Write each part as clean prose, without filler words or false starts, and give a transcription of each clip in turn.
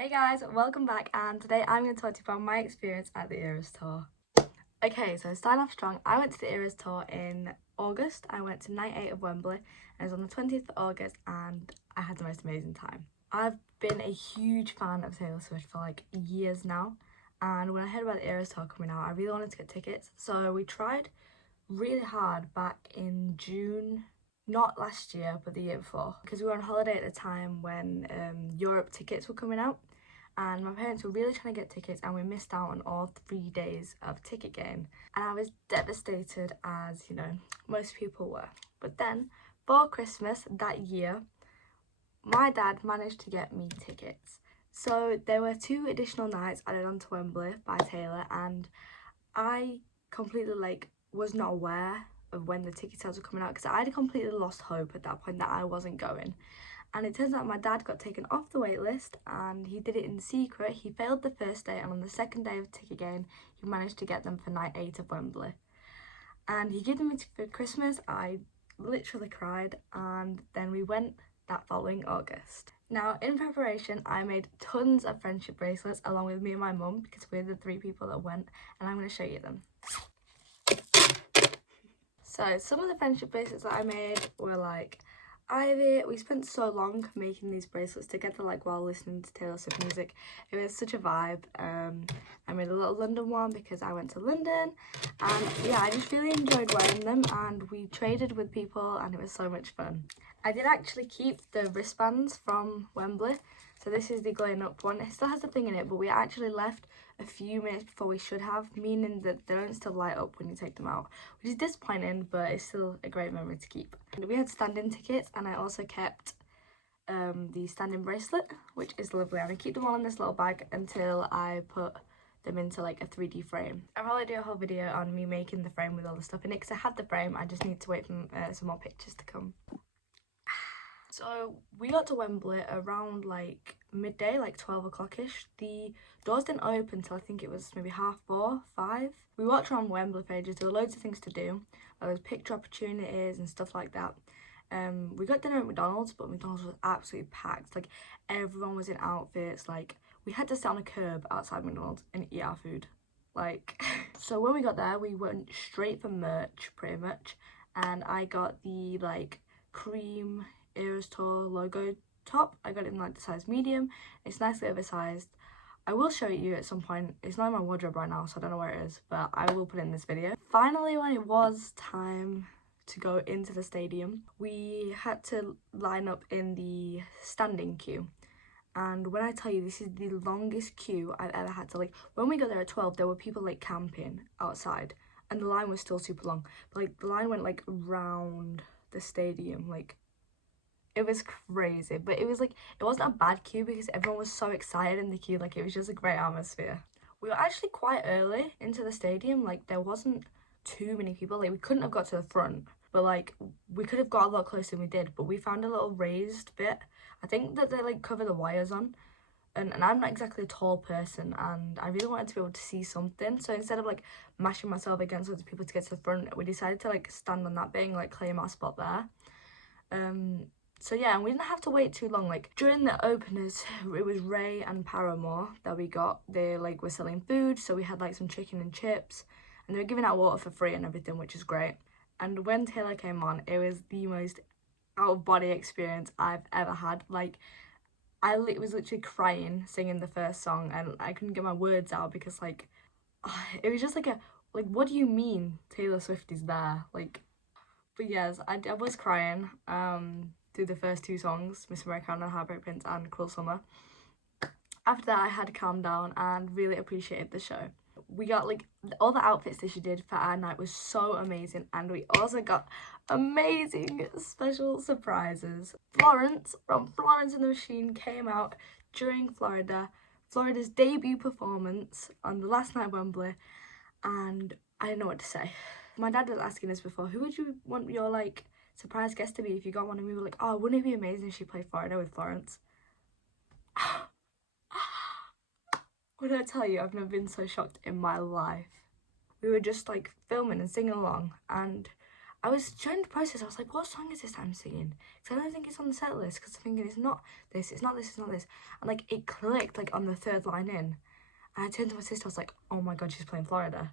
Hey guys, welcome back, and today I'm going to talk to you about my experience at the Eras Tour. Okay, so starting off strong, I went to the Eras Tour in August. I went to night 8 of Wembley, and it was on the 20th of August, and I had the most amazing time. I've been a huge fan of Taylor Swift for like years now, and when I heard about the Eras Tour coming out, I really wanted to get tickets, so we tried really hard back in June. Not last year, but the year before, because we were on holiday at the time when Europe tickets were coming out, and my parents were really trying to get tickets, and we missed out on all 3 days of ticket getting, and I was devastated, as you know most people were. But then for Christmas that year, my dad managed to get me tickets, so there were 2 additional nights added onto Wembley by Taylor, and I completely was not aware of when the ticket sales were coming out, because I had completely lost hope at that point that I wasn't going. And it turns out my dad got taken off the wait list, and he did it in secret. He failed the first day, and on the second day of ticket getting, he managed to get them for night 8 of Wembley. And he gave them for Christmas. I literally cried, and then we went that following August. Now, in preparation, I made tons of friendship bracelets along with me and my mum, because we're the 3 people that went, and I'm going to show you them. So some of the friendship bracelets that I made were like Ivy. We spent so long making these bracelets together, like while listening to Taylor Swift music. It was such a vibe. I made a little London one because I went to London, and yeah, I just really enjoyed wearing them, and we traded with people, and it was so much fun. I did actually keep the wristbands from Wembley. So this is the glowing up one. It still has a thing in it, but we actually left a few minutes before we should have, meaning that they don't still light up when you take them out, which is disappointing, but it's still a great memory to keep. And we had standing tickets, and I also kept the standing bracelet, which is lovely, and I keep them all in this little bag until I put them into like a 3D frame. I'll probably do a whole video on me making the frame with all the stuff in it, because I had the frame. I just need to wait for some more pictures to come. So we got to Wembley around like midday, like 12 o'clock-ish. The doors didn't open until I think it was maybe 4:30, 5. We walked around Wembley for ages. There were loads of things to do. There was picture opportunities and stuff like that. We got dinner at McDonald's, but McDonald's was absolutely packed. Like, everyone was in outfits. Like, we had to sit on a curb outside McDonald's and eat our food. Like, so when we got there, we went straight for merch, pretty much. And I got the like cream Eras Tour logo top. I got it in like the size medium. It's nicely oversized. I will show it you at some point. It's not in my wardrobe right now, so I don't know where it is, but I will put it in this video. Finally, when it was time to go into the stadium, we had to line up in the standing queue. And when I tell you, this is the longest queue I've ever had to, like, when we got there at 12, there were people like camping outside, and the line was still super long. But like, the line went like round the stadium, like, it was crazy. But it was like, it wasn't a bad queue because everyone was so excited in the queue. Like, it was just a great atmosphere. We were actually quite early into the stadium. Like, there wasn't too many people. Like, we couldn't have got to the front, but like, we could have got a lot closer than we did. But we found a little raised bit. I think that they like cover the wires on, and I'm not exactly a tall person, and I really wanted to be able to see something. So instead of like mashing myself against other people to get to the front, we decided to like stand on that bit and like claim our spot there. So yeah, and we didn't have to wait too long. Like, during the openers, it was Ray and Paramore that we got. They like were selling food, so we had like some chicken and chips, and they were giving out water for free and everything, which is great. And when Taylor came on, it was the most out-of-body experience I've ever had. Like, I was literally crying singing the first song, and I couldn't get my words out because like, it was just like what do you mean Taylor Swift is there? Like, but yes, I was crying through the first 2 songs, Miss Americana, Heartbreak Prince, and Cruel Summer. After that, I had to calm down and really appreciated the show. We got like all the outfits that she did for our night was so amazing, and we also got amazing special surprises. Florence from Florence and the Machine came out during Florida's debut performance on the last night of Wembley, and I didn't know what to say. My dad was asking us before, who would you want your like surprise guest to be if you got one? And we were like, oh, wouldn't it be amazing if she played Florida with Florence? What did I tell you? I've never been so shocked in my life. We were just like filming and singing along, and I was trying to process. I was like, what song is this that I'm singing? Because I don't think it's on the set list. Because I'm thinking it's not this, it's not this, it's not this. And like it clicked like on the third line in. And I turned to my sister. I was like, oh my god, she's playing Florida.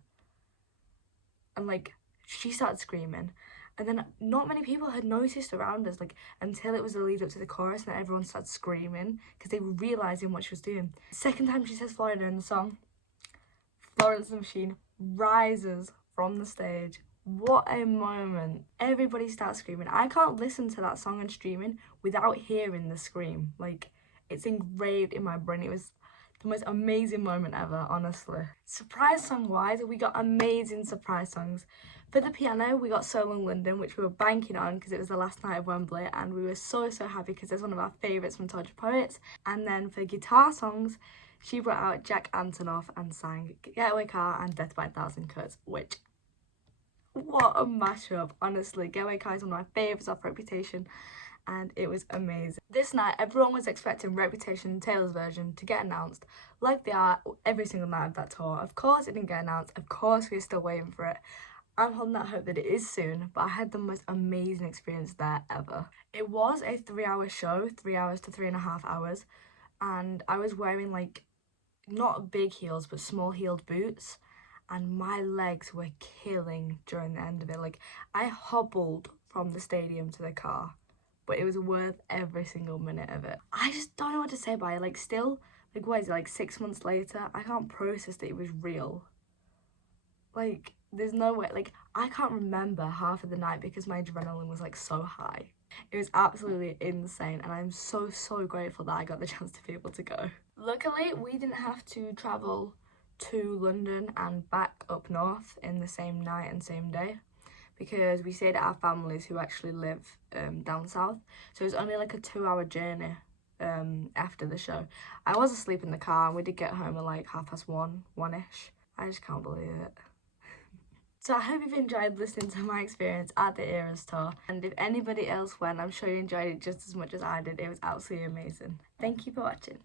And like she started screaming. And then not many people had noticed around us, like, until it was the lead up to the chorus, and then everyone started screaming because they were realising what she was doing. Second time she says Florida in the song, Florence the Machine rises from the stage. What a moment. Everybody starts screaming. I can't listen to that song and streaming without hearing the scream. Like, it's engraved in my brain. It was the most amazing moment ever, honestly. Surprise song wise, we got amazing surprise songs. For the piano, we got So Long London, which we were banking on because it was the last night of Wembley, and we were so happy because it's one of our favourites from Tortured Poets. And then for guitar songs, she brought out Jack Antonoff and sang Getaway Car and Death by a Thousand Cuts, which, what a mashup, honestly. Getaway Car is one of my favourites off Reputation, and it was amazing. This night, everyone was expecting Reputation Taylor's version to get announced, like they are every single night of that tour. Of course it didn't get announced, of course we're still waiting for it. I'm holding out hope that it is soon, but I had the most amazing experience there ever. It was a 3-hour show, 3 hours to 3.5 hours, and I was wearing like, not big heels, but small heeled boots, and my legs were killing during the end of it. Like, I hobbled from the stadium to the car, but it was worth every single minute of it. I just don't know what to say about it. Like, still, like, what is it, like 6 months later, I can't process that it was real. Like, there's no way, like, I can't remember half of the night because my adrenaline was like so high. It was absolutely insane, and I'm so grateful that I got the chance to be able to go. Luckily, we didn't have to travel to London and back up north in the same night and same day, because we stayed at our families who actually live down south, so it was only like a 2-hour journey after the show. I was asleep in the car, and we did get home at like 1:30, 1-ish. I just can't believe it. So I hope you've enjoyed listening to my experience at the Eras tour, and if anybody else went, I'm sure you enjoyed it just as much as I did. It was absolutely amazing. Thank you for watching.